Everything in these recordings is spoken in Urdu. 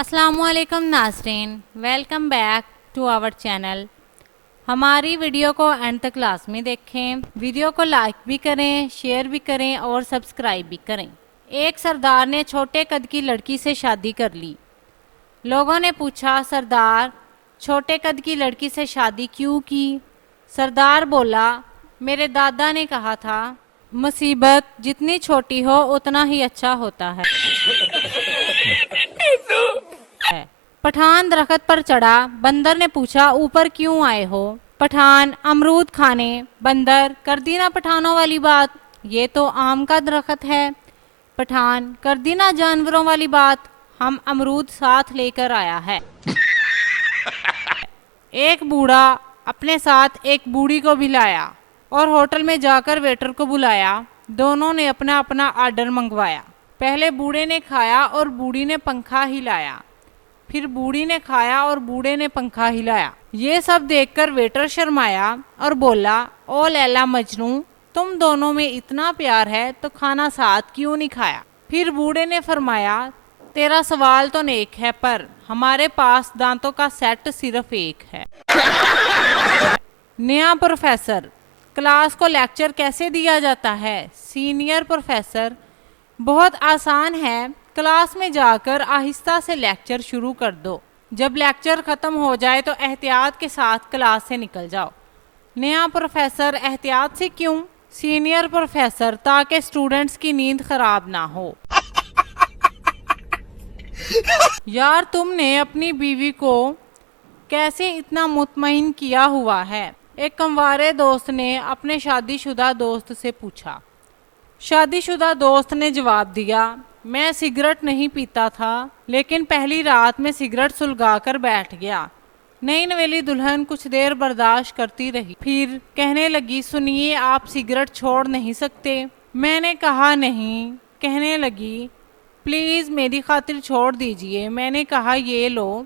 السلام علیکم ناظرین، welcome back to our channel. ہماری ویڈیو کو اینڈ تک لازمی دیکھیں، ویڈیو کو لائک بھی کریں، شیئر بھی کریں اور سبسکرائب بھی کریں۔ ایک سردار نے چھوٹے قد کی لڑکی سے شادی کر لی۔ لوگوں نے پوچھا، سردار چھوٹے قد کی لڑکی سے شادی کیوں کی؟ سردار بولا، میرے دادا نے کہا تھا مصیبت جتنی چھوٹی ہو اتنا ہی اچھا ہوتا ہے۔ پٹھان درخت پر چڑھا، بندر نے پوچھا اوپر کیوں آئے ہو؟ پٹھان امرود کھانے۔ بندر، کر دی نا پٹھانوں والی بات، یہ تو آم کا درخت ہے۔ پٹھان، کر دی نا جانوروں والی بات، ہم امرود ساتھ لے کر آیا ہے۔ ایک بوڑھا اپنے ساتھ ایک بوڑھی کو بھی لایا اور ہوٹل میں جا کر ویٹر کو بلایا۔ دونوں نے اپنا اپنا آرڈر منگوایا۔ پہلے بوڑھے نے کھایا اور بوڑھی نے پنکھا ہلایا، پھر بوڑھی نے کھایا اور بوڑھے نے پنکھا ہلایا۔ یہ سب دیکھ کر ویٹر شرمایا اور بولا، او لیلا مجنو، تم دونوں میں اتنا پیار ہے تو کھانا ساتھ کیوں نہیں کھایا؟ پھر بوڑھے نے فرمایا، تیرا سوال تو نیک ہے پر ہمارے پاس دانتوں کا سیٹ صرف ایک ہے۔ نیا پروفیسر، کلاس کو لیکچر کیسے دیا جاتا ہے؟ سینئر پروفیسر، بہت آسان ہے، کلاس میں جا کر آہستہ سے لیکچر شروع کر دو، جب لیکچر ختم ہو جائے تو احتیاط کے ساتھ کلاس سے نکل جاؤ۔ نیا پروفیسر، احتیاط سے کیوں؟ سینئر پروفیسر، تاکہ اسٹوڈنٹس کی نیند خراب نہ ہو۔ یار تم نے اپنی بیوی کو کیسے اتنا مطمئن کیا ہوا ہے؟ ایک کنوارے دوست نے اپنے شادی شدہ دوست سے پوچھا۔ شادی شدہ دوست نے جواب دیا، میں سگریٹ نہیں پیتا تھا لیکن پہلی رات میں سگریٹ سلگا کر بیٹھ گیا۔ نئی نویلی دلہن کچھ دیر برداشت کرتی رہی، پھر کہنے لگی، سنیے آپ سگریٹ چھوڑ نہیں سکتے؟ میں نے کہا نہیں۔ کہنے لگی، پلیز میری خاطر چھوڑ دیجئے۔ میں نے کہا، یہ لو،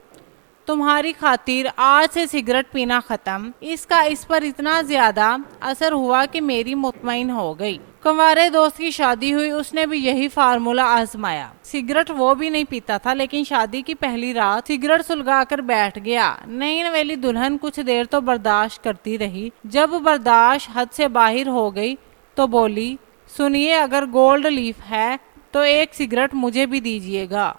تمہاری خاطر آج سے سگریٹ پینا ختم۔ اس کا اس پر اتنا زیادہ اثر ہوا کہ میری مطمئن ہو گئی۔ کنوارے دوست کی شادی ہوئی، اس نے بھی یہی فارمولہ آزمایا۔ سگریٹ وہ بھی نہیں پیتا تھا لیکن شادی کی پہلی رات سگریٹ سلگا کر بیٹھ گیا۔ نئی نویلی دلہن کچھ دیر تو برداشت کرتی رہی، جب برداشت حد سے باہر ہو گئی تو بولی، سنیے اگر گولڈ لیف ہے تو ایک سگریٹ مجھے بھی دیجیے گا۔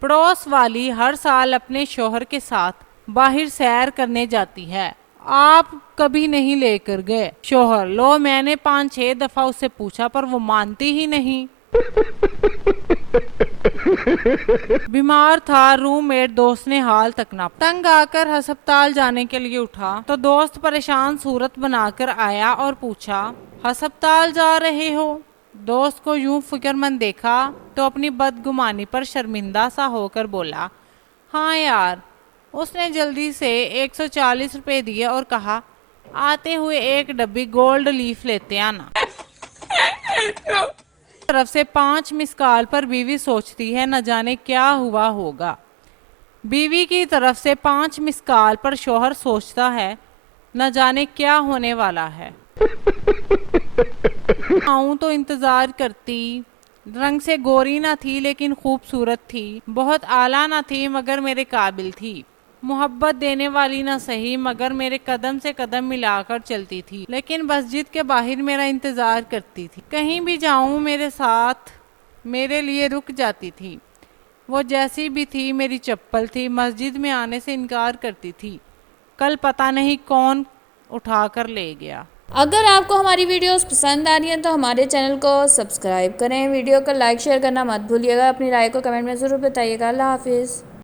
پڑوس والی ہر سال اپنے شوہر کے ساتھ باہر سیر کرنے جاتی ہے، آپ کبھی نہیں لے کر گئے؟ شوہر، لو میں نے 5-6 دفعہ اس سے پوچھا پر وہ مانتی ہی نہیں۔ بیمار تھا روم میٹ، دوست نے حال تک نہ تنگ آ کر ہسپتال جانے کے لیے اٹھا تو دوست پریشان صورت بنا کر آیا اور پوچھا، ہسپتال جا رہے ہو؟ دوست کو یوں فکر مند دیکھا تو اپنی بدگمانی پر شرمندہ سا ہو کر بولا، ہاں یار۔ اس نے جلدی سے 140 روپے دیے اور کہا، آتے ہوئے ایک ڈبی گولڈ لیف لیتے آنا۔ طرف سے 5 مس کال پر بیوی سوچتی ہے نہ جانے کیا ہوا ہوگا۔ بیوی کی طرف سے 5 مس کال پر شوہر سوچتا ہے نہ جانے کیا ہونے والا ہے۔ آؤں تو انتظار کرتی، رنگ سے گوری نہ تھی لیکن خوبصورت تھی، بہت اعلیٰ نہ تھی مگر میرے قابل تھی، محبت دینے والی نہ سہی مگر میرے قدم سے قدم ملا کر چلتی تھی، لیکن مسجد کے باہر میرا انتظار کرتی تھی، کہیں بھی جاؤں میرے ساتھ میرے لیے رک جاتی تھی، وہ جیسی بھی تھی میری چپل تھی، مسجد میں آنے سے انکار کرتی تھی، کل پتہ نہیں کون اٹھا کر لے گیا۔ اگر آپ کو ہماری ویڈیوز پسند آ رہی ہیں تو ہمارے چینل کو سبسکرائب کریں، ویڈیو کو لائک شیئر کرنا مت بھولیے گا، اپنی رائے کو کمنٹ میں ضرور بتائیے گا۔ اللہ حافظ۔